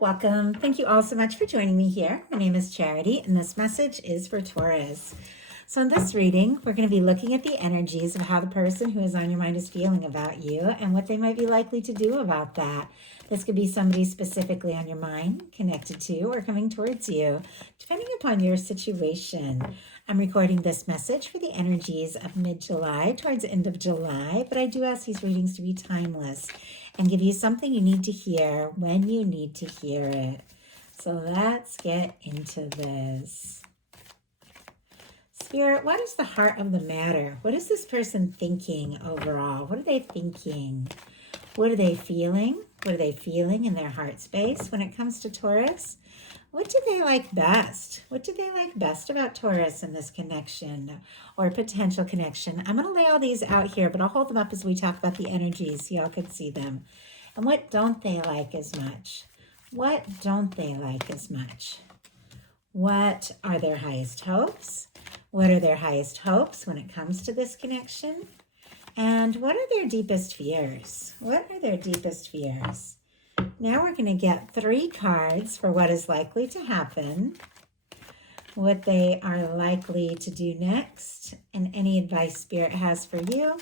welcome. Thank you all so much for joining me here. My name is Charity, and this message is for Taurus. So in this reading, we're going to be looking at the energies of how the person who is on your mind is feeling about you and what they might be likely to do about that. This could be somebody specifically on your mind, connected to, or coming towards you, depending upon your situation. I'm recording this message for the energies of mid-July towards the end of July, but I do ask these readings to be timeless and give you something you need to hear when you need to hear it. So let's get into this. Spirit, what is the heart of the matter? What is this person thinking overall? What are they thinking? What are they feeling? What are they feeling in their heart space when it comes to Taurus? What do they like best? What do they like best about Taurus in this connection or potential connection? I'm going to lay all these out here, but I'll hold them up as we talk about the energies so y'all can see them. And what don't they like as much? What don't they like as much? What are their highest hopes? What are their highest hopes when it comes to this connection? And what are their deepest fears? What are their deepest fears? Now we're going to get 3 cards for what is likely to happen, what they are likely to do next, and any advice Spirit has for you.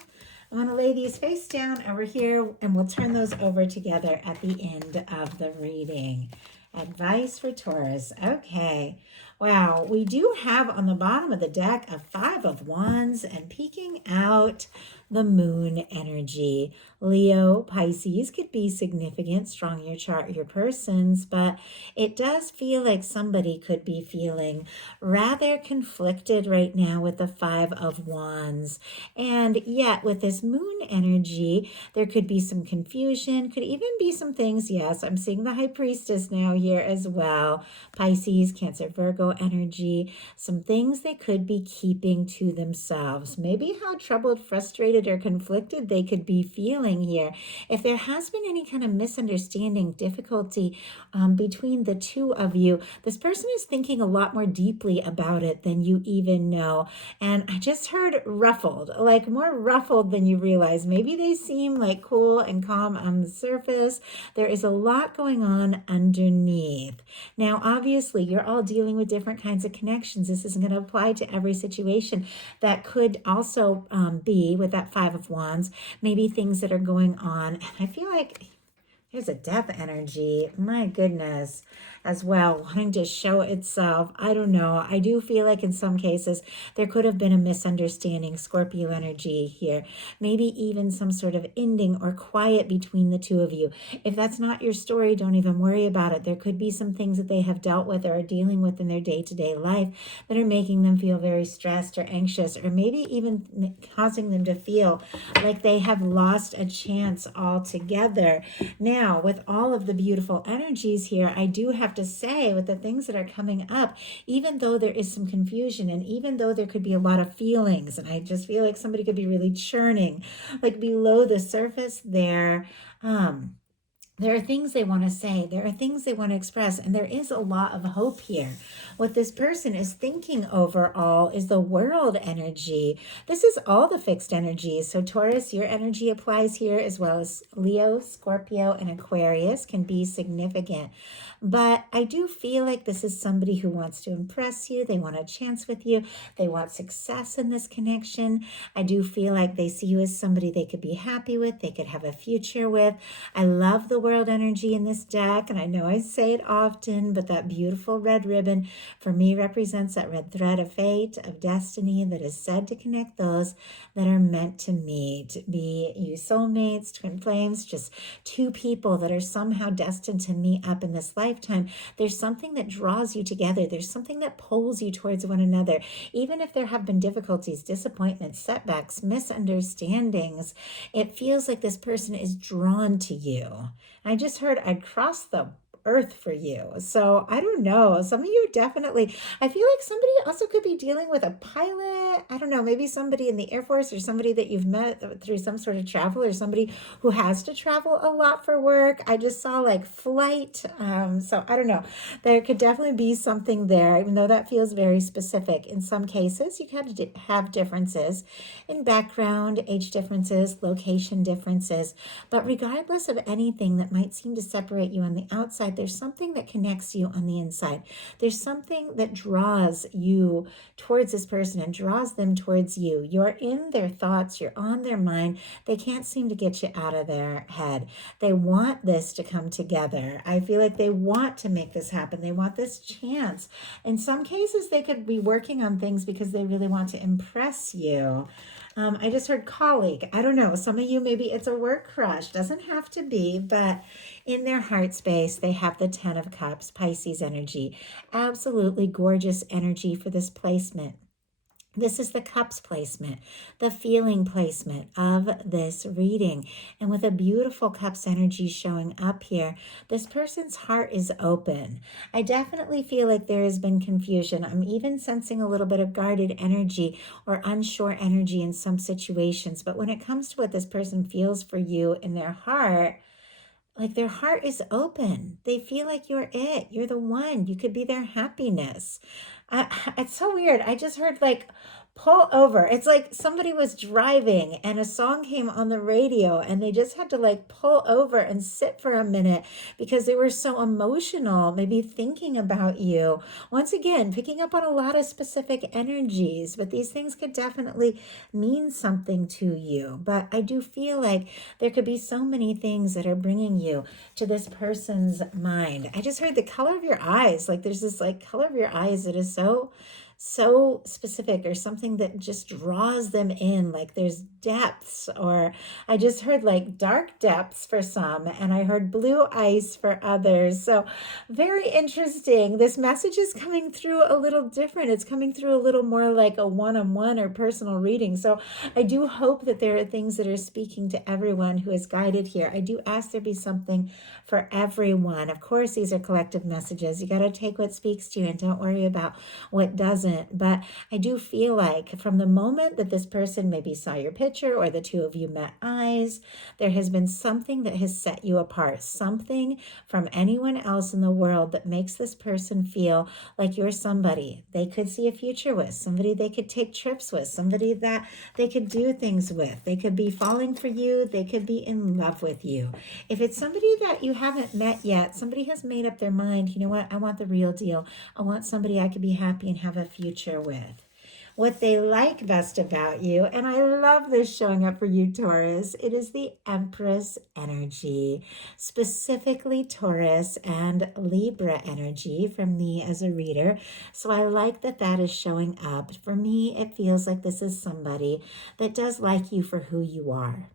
I'm going to lay these face down over here, and we'll turn those over together at the end of the reading. Advice for Taurus. Okay. Wow. We do have on the bottom of the deck a 5 of Wands and peeking out the moon energy. Leo, Pisces could be significant, strong in your chart, your persons, but it does feel like somebody could be feeling rather conflicted right now with the 5 of Wands. And yet with this moon energy, there could be some confusion, could even be some things. Yes, I'm seeing the High Priestess now here as well. Pisces, Cancer, Virgo energy, some things they could be keeping to themselves. Maybe how troubled, frustrated, or conflicted they could be feeling here. If there has been any kind of misunderstanding, difficulty between the two of you, this person is thinking a lot more deeply about it than you even know. And I just heard ruffled, like more ruffled than you realize. Maybe they seem like cool and calm on the surface. There is a lot going on underneath. Now, obviously, you're all dealing with different kinds of connections. This isn't going to apply to every situation. That could also be with that 5 of Wands, maybe things that are going on. And I feel like there's a death energy, my goodness, as well, wanting to show itself. I don't know. I do feel like in some cases there could have been a misunderstanding, Scorpio energy here. Maybe even some sort of ending or quiet between the two of you. If that's not your story, don't even worry about it. There could be some things that they have dealt with or are dealing with in their day-to-day life that are making them feel very stressed or anxious, or maybe even causing them to feel like they have lost a chance altogether. Now, with all of the beautiful energies here, I do have to say with the things that are coming up, even though there is some confusion and even though there could be a lot of feelings, and I just feel like somebody could be really churning, like below the surface there, there are things they want to say. There are things they want to express. And there is a lot of hope here. What this person is thinking overall is the world energy. This is all the fixed energies. So Taurus, your energy applies here, as well as Leo, Scorpio, and Aquarius can be significant. But I do feel like this is somebody who wants to impress you. They want a chance with you. They want success in this connection. I do feel like they see you as somebody they could be happy with. They could have a future with. I love the world energy in this deck, and I know I say it often, but that beautiful red ribbon for me represents that red thread of fate, of destiny that is said to connect those that are meant to meet. Be you soulmates, twin flames, just two people that are somehow destined to meet up in this lifetime. There's something that draws you together. There's something that pulls you towards one another. Even if there have been difficulties, disappointments, setbacks, misunderstandings, it feels like this person is drawn to you. I just heard I'd cross the earth for you. So I don't know. Some of you definitely, I feel like somebody also could be dealing with a pilot. I don't know, maybe somebody in the Air Force or somebody that you've met through some sort of travel, or somebody who has to travel a lot for work. I just saw like flight. So I don't know. There could definitely be something there, even though that feels very specific. In some cases, you can have differences in background, age differences, location differences. But regardless of anything that might seem to separate you on the outside, inside, there's something that connects you on the inside. There's something that draws you towards this person and draws them towards you. You're in their thoughts, you're on their mind. They can't seem to get you out of their head. They want this to come together. I feel like they want to make this happen. They want this chance. In some cases, they could be working on things because they really want to impress you. I just heard colleague. I don't know. Some of you, maybe it's a work crush. Doesn't have to be, but in their heart space, they have the 10 of Cups, Pisces energy. Absolutely gorgeous energy for this placement. This is the cups placement, the feeling placement of this reading. And with a beautiful cups energy showing up here, this person's heart is open. I definitely feel like there has been confusion. I'm even sensing a little bit of guarded energy or unsure energy in some situations. But when it comes to what this person feels for you in their heart, like their heart is open. They feel like you're it. You're the one. You could be their happiness. It's so weird. I just heard like pull over. It's like somebody was driving and a song came on the radio and they just had to like pull over and sit for a minute because they were so emotional, maybe thinking about you. Once again, picking up on a lot of specific energies, but these things could definitely mean something to you. But I do feel like there could be so many things that are bringing you to this person's mind. I just heard the color of your eyes. Like there's this like color of your eyes that is so specific, or something that just draws them in, like there's depths, or I just heard like dark depths for some, and I heard blue ice for others. So very interesting. This message is coming through a little different. It's coming through a little more like a one-on-one or personal reading. So I do hope that there are things that are speaking to everyone who is guided here. I do ask there be something for everyone. Of course, these are collective messages. You got to take what speaks to you and don't worry about what doesn't. But I do feel like from the moment that this person maybe saw your picture or the two of you met eyes, there has been something that has set you apart, something from anyone else in the world that makes this person feel like you're somebody they could see a future with, somebody they could take trips with, somebody that they could do things with. They could be falling for you. They could be in love with you. If it's somebody that you haven't met yet, somebody has made up their mind, you know what, I want the real deal. I want somebody I could be happy and have a future with. What they like best about you, and I love this showing up for you, Taurus, it is the Empress energy, specifically Taurus and Libra energy from me as a reader. So I like that that is showing up. For me, it feels like this is somebody that does like you for who you are.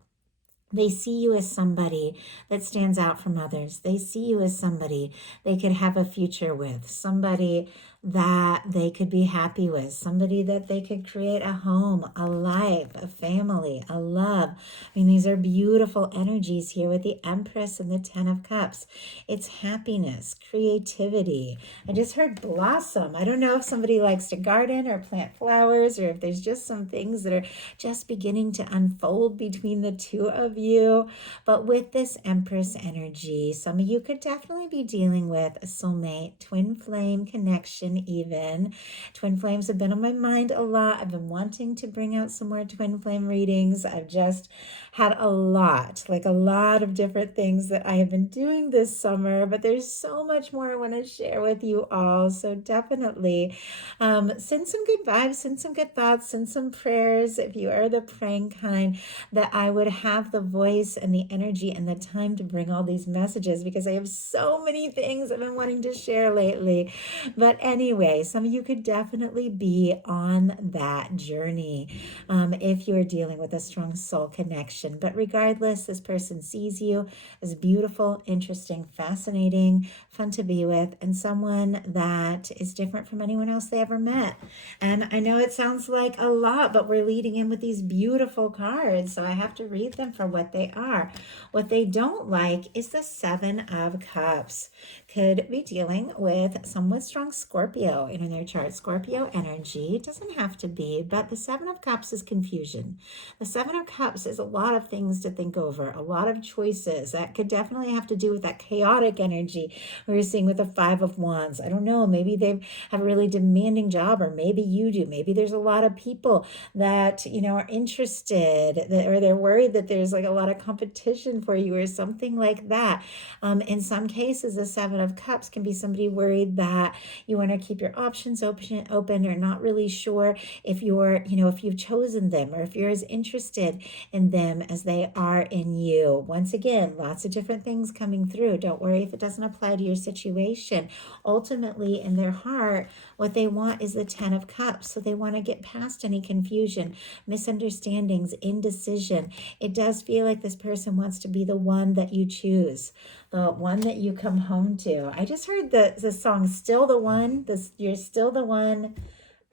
They see you as somebody that stands out from others. They see you as somebody they could have a future with, somebody that they could be happy with, somebody that they could create a home, a life, a family, a love. I mean, these are beautiful energies here with the Empress and the 10 of Cups. It's happiness, creativity. I just heard blossom. I don't know if somebody likes to garden or plant flowers, or if there's just some things that are just beginning to unfold between the two of you. But with this Empress energy, some of you could definitely be dealing with a soulmate, twin flame connection even. Twin flames have been on my mind a lot. I've been wanting to bring out some more twin flame readings. I've just had a lot of different things that I have been doing this summer, but there's so much more I want to share with you all. So definitely send some good vibes, send some good thoughts, send some prayers if you are the praying kind, that I would have the voice and the energy and the time to bring all these messages, because I have so many things I've been wanting to share lately. But anyway, some of you could definitely be on that journey if you're dealing with a strong soul connection. But regardless, this person sees you as beautiful, interesting, fascinating, fun to be with, and someone that is different from anyone else they ever met. And I know it sounds like a lot, but we're leading in with these beautiful cards, so I have to read them for what they are. What they don't like is the 7 of Cups. Could be dealing with someone strong Scorpio Scorpio in their chart. Scorpio energy. It doesn't have to be, but the Seven of Cups is confusion. The Seven of Cups is a lot of things to think over, a lot of choices. That could definitely have to do with that chaotic energy we're seeing with the Five of Wands. I don't know, maybe they have a really demanding job, or maybe you do. Maybe there's a lot of people that, are interested, or they're worried that there's like a lot of competition for you or something like that. In some cases, the Seven of Cups can be somebody worried that you want to keep your options open, or not really sure if if you've chosen them, or if you're as interested in them as they are in you. Once again, lots of different things coming through. Don't worry if it doesn't apply to your situation. Ultimately, in their heart, what they want is the Ten of Cups. So they want to get past any confusion, misunderstandings, indecision. It does feel like this person wants to be the one that you choose, the one that you come home to. I just heard the song Still the One. You're still the one.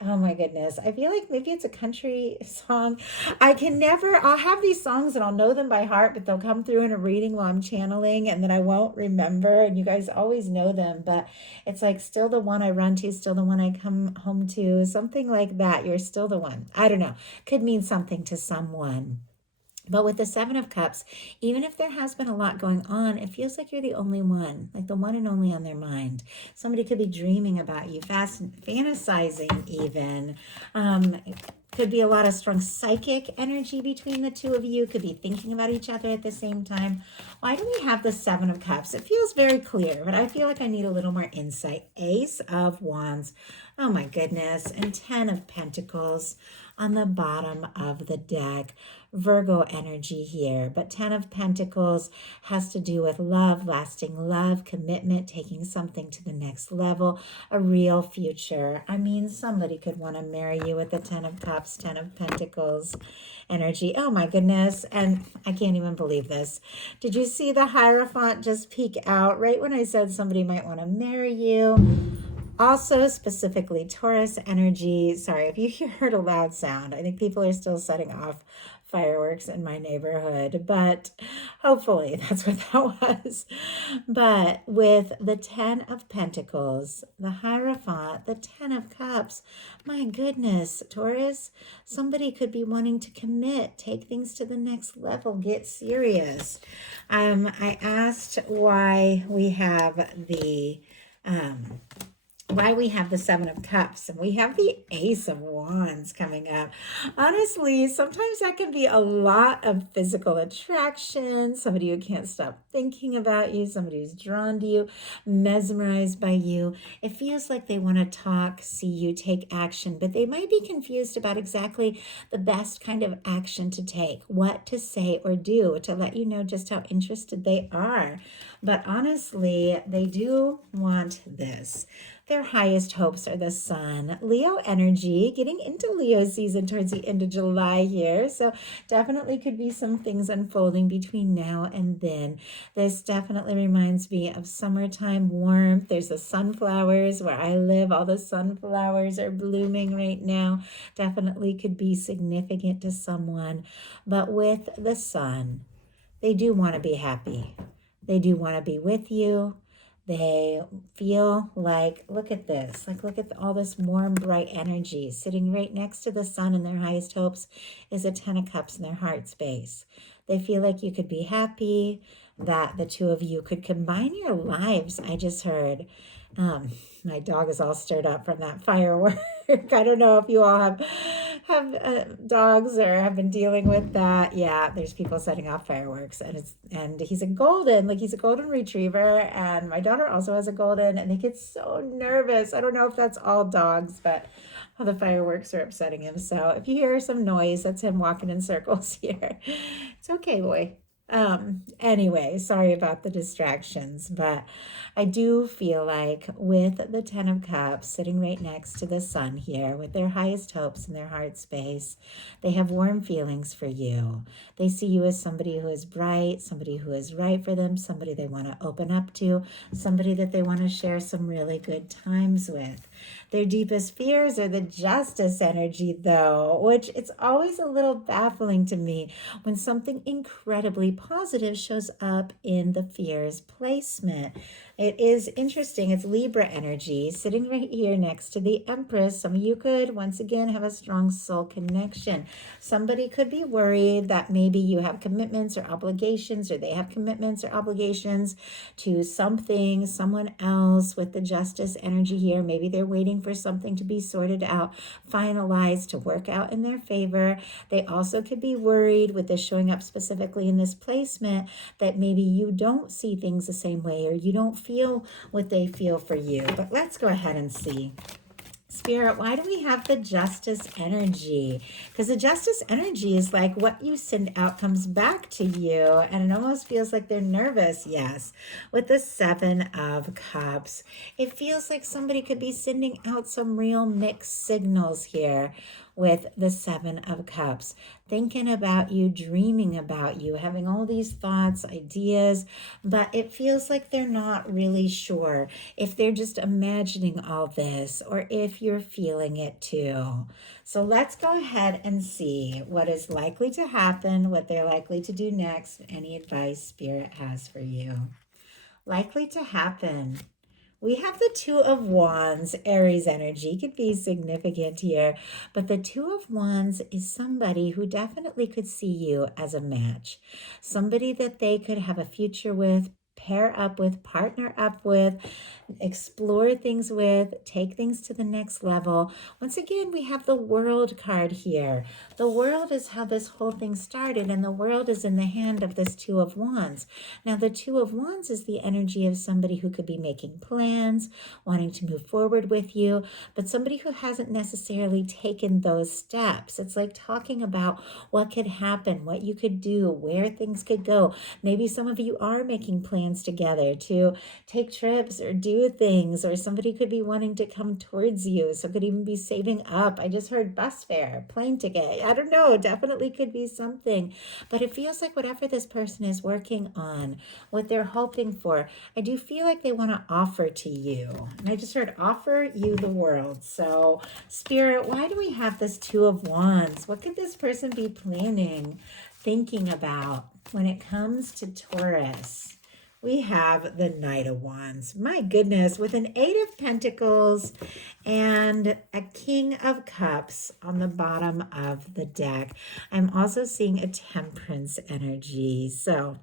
Oh my goodness. I feel like maybe it's a country song. I'll have these songs and I'll know them by heart, but they'll come through in a reading while I'm channeling, and then I won't remember. And you guys always know them, but it's like still the one I run to, still the one I come home to, something like that. You're still the one. I don't know. Could mean something to someone. But with the Seven of Cups, even if there has been a lot going on, it feels like you're the only one, like the one and only on their mind. Somebody could be dreaming about you, fantasizing even. Could be a lot of strong psychic energy between the two of you. Could be thinking about each other at the same time. Why do we have the Seven of Cups? It feels very clear, but I feel like I need a little more insight. Ace of Wands. Oh my goodness. And Ten of Pentacles on the bottom of the deck. Virgo energy here, but Ten of Pentacles has to do with love, lasting love, commitment, taking something to the next level, a real future. I mean, somebody could want to marry you with the Ten of Cups, Ten of Pentacles energy. Oh my goodness. And I can't even believe this. Did you see the Hierophant just peek out right when I said somebody might want to marry you? Also, specifically Taurus energy. Sorry if you heard a loud sound. I think people are still setting off fireworks in my neighborhood, but hopefully that's what that was. But with the Ten of Pentacles, the Hierophant, the Ten of Cups, my goodness, Taurus, somebody could be wanting to commit, take things to the next level, get serious. I asked why we have the Seven of Cups, and we have the Ace of Wands coming up. Honestly, sometimes that can be a lot of physical attraction, somebody who can't stop thinking about you, somebody who's drawn to you, mesmerized by you. It feels like they want to talk, see you, take action, but they might be confused about exactly the best kind of action to take, what to say or do to let you know just how interested they are. But honestly, they do want this. Their highest hopes are the Sun. Leo energy, getting into Leo season towards the end of July here. So definitely could be some things unfolding between now and then. This definitely reminds me of summertime warmth. There's the sunflowers where I live. All the sunflowers are blooming right now. Definitely could be significant to someone. But with the Sun, they do want to be happy. They do want to be with you. They feel like, look at this, like look at all this warm, bright energy. Sitting right next to the Sun in their highest hopes is a Ten of Cups in their heart space. They feel like you could be happy, that the two of you could combine your lives. I just heard, my dog is all stirred up from that firework. I don't know if you all have dogs or have been dealing with that. Yeah, there's people setting off fireworks, and he's a golden retriever, and my daughter also has a golden, and they get so nervous. I don't know if that's all dogs, but the fireworks are upsetting him. So if you hear some noise, that's him walking in circles here. It's okay, boy. Anyway, sorry about the distractions, but I do feel like with the Ten of Cups sitting right next to the Sun here with their highest hopes in their heart space, they have warm feelings for you. They see you as somebody who is bright, somebody who is right for them, somebody they want to open up to, somebody that they want to share some really good times with. Their deepest fears are the Justice energy, though, which it's always a little baffling to me when something incredibly positive shows up in the fears placement. It is interesting. It's Libra energy sitting right here next to the Empress. Some of you could, once again, have a strong soul connection. Somebody could be worried that maybe you have commitments or obligations, or they have commitments or obligations to something, someone else with the Justice energy here. Maybe they're waiting for something to be sorted out, finalized, to work out in their favor. They also could be worried with this showing up specifically in this placement that maybe you don't see things the same way, or you don't feel what they feel for you. But let's go ahead and see. Spirit, why do we have the Justice energy? Because the Justice energy is like what you send out comes back to you, and it almost feels like they're nervous. Yes, with the Seven of Cups, it feels like somebody could be sending out some real mixed signals here with the Seven of Cups, thinking about you, dreaming about you, having all these thoughts, ideas, but it feels like they're not really sure if they're just imagining all this or if you're feeling it too. So let's go ahead and see what is likely to happen, what they're likely to do next, any advice Spirit has for you. Likely to happen. We have the Two of Wands. Aries energy could be significant here, but the Two of Wands is somebody who definitely could see you as a match, somebody that they could have a future with, pair up with, partner up with, explore things with, take things to the next level. Once again, we have the World card here. The World is how this whole thing started, and the World is in the hand of this Two of Wands. Now, the Two of Wands is the energy of somebody who could be making plans, wanting to move forward with you, but somebody who hasn't necessarily taken those steps. It's like talking about what could happen, what you could do, where things could go. Maybe some of you are making plans together to take trips or do things, or somebody could be wanting to come towards you, so could even be saving up. I just heard bus fare, plane ticket. I don't know, definitely could be something, but it feels like whatever this person is working on, what they're hoping for, I do feel like they want to offer to you. And I just heard offer you the world. So Spirit, why do we have this Two of Wands? What could this person be planning, thinking about when it comes to Taurus? We have the Knight of Wands. My goodness, with an Eight of Pentacles and a King of Cups on the bottom of the deck. I'm also seeing a Temperance energy. So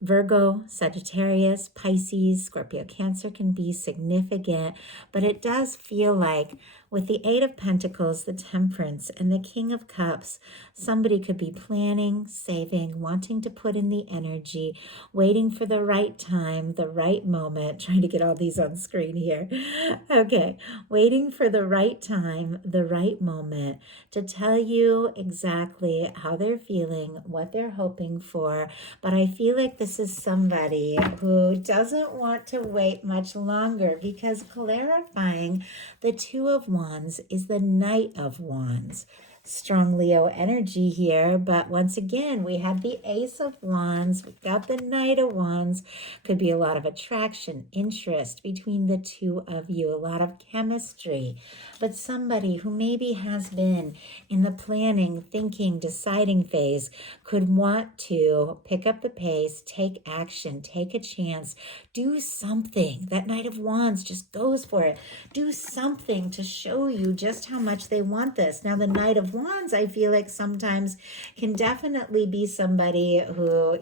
Virgo, Sagittarius, Pisces, Scorpio, Cancer can be significant, but it does feel like with the Eight of Pentacles, the Temperance, and the King of Cups, somebody could be planning, saving, wanting to put in the energy, waiting for the right time, the right moment. Trying to get all these on screen here. Okay, waiting for the right time, the right moment to tell you exactly how they're feeling, what they're hoping for. But I feel like this is somebody who doesn't want to wait much longer, because clarifying the Two of Wands is the Knight of Wands. Strong Leo energy here, but once again, we have the Ace of Wands, we've got the Knight of Wands. Could be a lot of attraction, interest between the two of you, a lot of chemistry, but somebody who maybe has been in the planning, thinking, deciding phase could want to pick up the pace, take action, take a chance, do something. That Knight of Wands just goes for it. Do something to show you just how much they want this. Now, the Knight of Wands, I feel like sometimes can definitely be somebody who,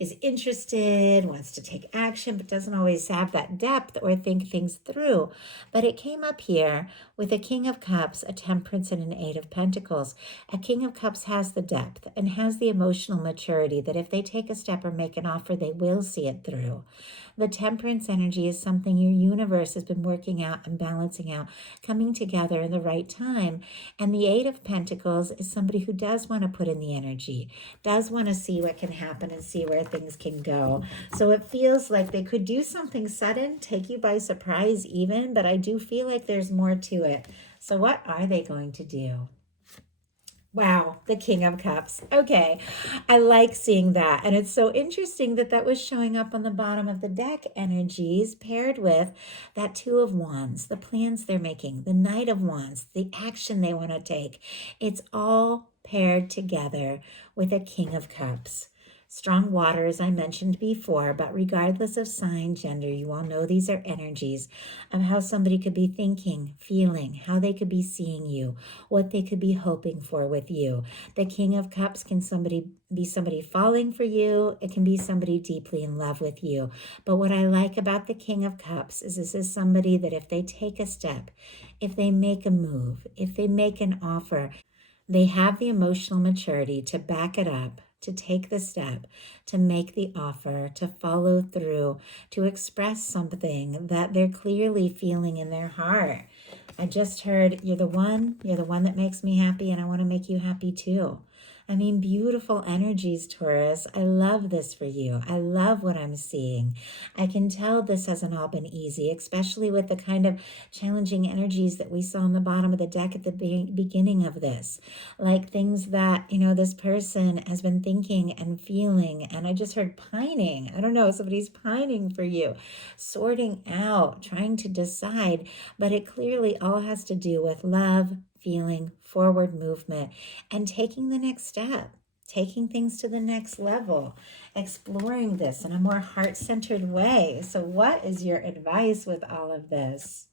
is interested, wants to take action, but doesn't always have that depth or think things through. But it came up here with a King of Cups, a Temperance, and an Eight of Pentacles. A King of Cups has the depth and has the emotional maturity that if they take a step or make an offer, they will see it through. The Temperance energy is something your universe has been working out and balancing out, coming together in the right time. And the Eight of Pentacles is somebody who does want to put in the energy, does want to see what can happen and see where things can go. So it feels like they could do something sudden, take you by surprise even, but I do feel like there's more to it. So what are they going to do? Wow, the King of Cups. Okay, I like seeing that. And it's so interesting that that was showing up on the bottom of the deck energies paired with that Two of Wands, the plans they're making, the Knight of Wands, the action they want to take. It's all paired together with a King of Cups. Strong water, as I mentioned before, but regardless of sign, gender, you all know these are energies of how somebody could be thinking, feeling, how they could be seeing you, what they could be hoping for with you. The King of Cups can be somebody falling for you. It can be somebody deeply in love with you. But what I like about the King of Cups is this is somebody that if they take a step, if they make a move, if they make an offer, they have the emotional maturity to back it up, to take the step, to make the offer, to follow through, to express something that they're clearly feeling in their heart. I just heard, you're the one that makes me happy, and I want to make you happy too. I mean, beautiful energies, Taurus. I love this for you. I love what I'm seeing. I can tell this hasn't all been easy, especially with the kind of challenging energies that we saw on the bottom of the deck at the beginning of this. Like things that, this person has been thinking and feeling. And I just heard pining. I don't know, somebody's pining for you, sorting out, trying to decide. But it clearly all has to do with love, feeling, forward movement, and taking the next step, taking things to the next level, exploring this in a more heart-centered way. So what is your advice with all of this?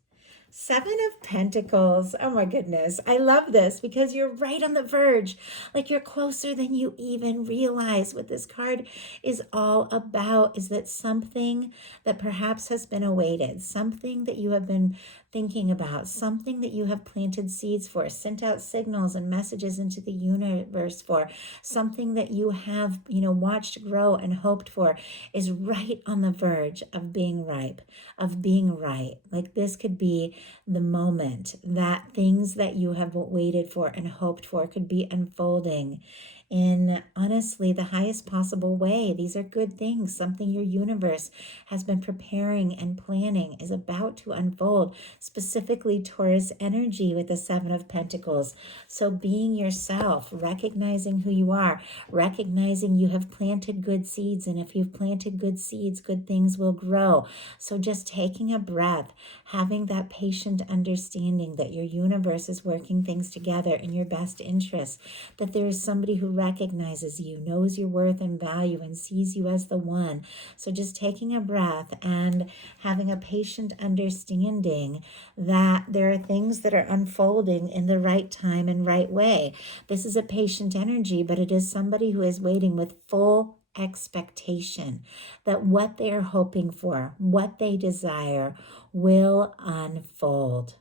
Seven of Pentacles. Oh my goodness. I love this because you're right on the verge. Like you're closer than you even realize. What this card is all about is that something that perhaps has been awaited, something that you have been thinking about, something that you have planted seeds for, sent out signals and messages into the universe for, something that you have, watched grow and hoped for is right on the verge of being ripe, of being right. Like this could be the moment that things that you have waited for and hoped for could be unfolding in honestly the highest possible way. These are good things. Something your universe has been preparing and planning is about to unfold, specifically Taurus energy with the Seven of Pentacles. So being yourself, recognizing who you are, recognizing you have planted good seeds, and if you've planted good seeds, good things will grow. So just taking a breath, having that patient understanding that your universe is working things together in your best interest, that there is somebody who recognizes you, knows your worth and value, and sees you as the one. So just taking a breath and having a patient understanding that there are things that are unfolding in the right time and right way. This is a patient energy, but it is somebody who is waiting with full expectation that what they are hoping for, what they desire, will unfold.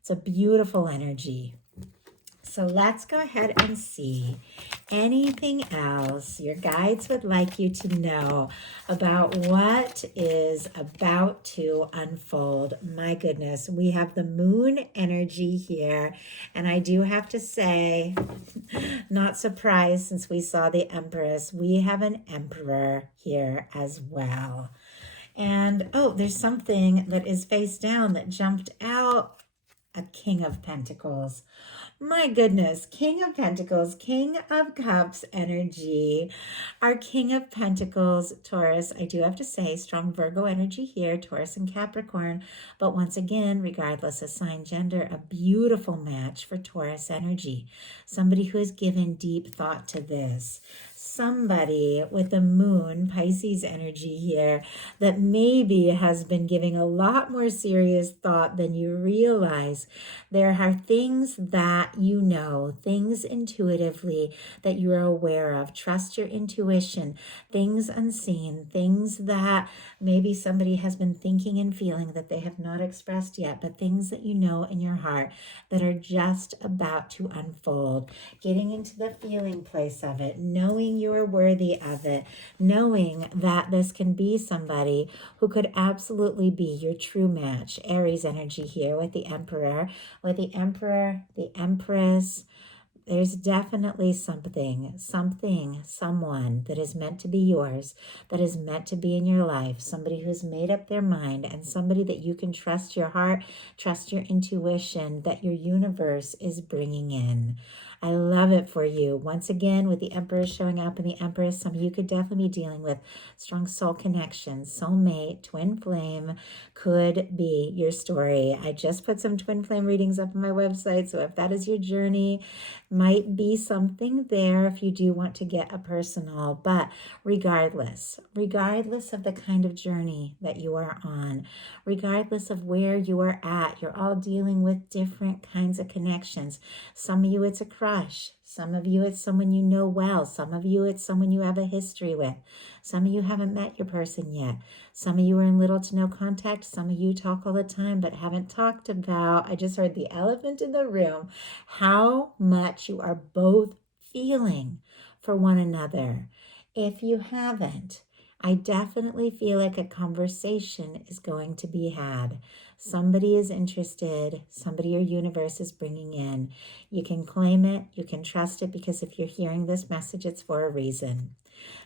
It's a beautiful energy. So let's go ahead and see anything else your guides would like you to know about what is about to unfold. My goodness, we have the moon energy here. And I do have to say, not surprised since we saw the Empress, we have an Emperor here as well. And there's something that is face down that jumped out. A King of Pentacles. My goodness, King of Pentacles, King of Cups energy. Our King of Pentacles, Taurus, I do have to say, strong Virgo energy here, Taurus and Capricorn. But once again, regardless of sign, gender, a beautiful match for Taurus energy. Somebody who has given deep thought to this. Somebody with the moon, Pisces energy here, that maybe has been giving a lot more serious thought than you realize. There are things that you know, things intuitively that you are aware of. Trust your intuition, things unseen, things that maybe somebody has been thinking and feeling that they have not expressed yet, but things that you know in your heart that are just about to unfold. Getting into the feeling place of it, knowing you are worthy of it, knowing that this can be somebody who could absolutely be your true match. Aries energy here with the Emperor, with the Emperor, the Empress. There's definitely something, someone that is meant to be yours, that is meant to be in your life, somebody who's made up their mind, and somebody that you can trust your heart, trust your intuition, that your universe is bringing in. I love it for you. Once again, with the Emperor showing up and the Empress, some of you could definitely be dealing with strong soul connections, soulmate, twin flame could be your story. I just put some twin flame readings up on my website, so if that is your journey, might be something there if you do want to get a personal. But regardless of the kind of journey that you are on, regardless of where you are at, you're all dealing with different kinds of connections. Some of you, it's a crush. Some of you, it's someone you know well. Some of you, it's someone you have a history with. Some of you haven't met your person yet. Some of you are in little to no contact. Some of you talk all the time but haven't talked about, I just heard the elephant in the room, how much you are both feeling for one another. If you haven't, I definitely feel like a conversation is going to be had. Somebody is interested, somebody your universe is bringing in. You can claim it, you can trust it, because if you're hearing this message, it's for a reason.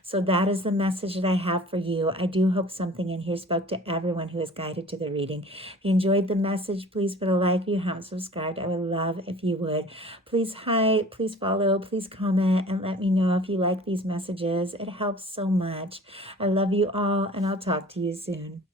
So that is the message that I have for you. I do hope something in here spoke to everyone who is guided to the reading. If you enjoyed the message, please put a like. If you haven't subscribed, I would love if you would. Please hype, please follow, please comment, and let me know if you like these messages. It helps so much. I love you all, and I'll talk to you soon.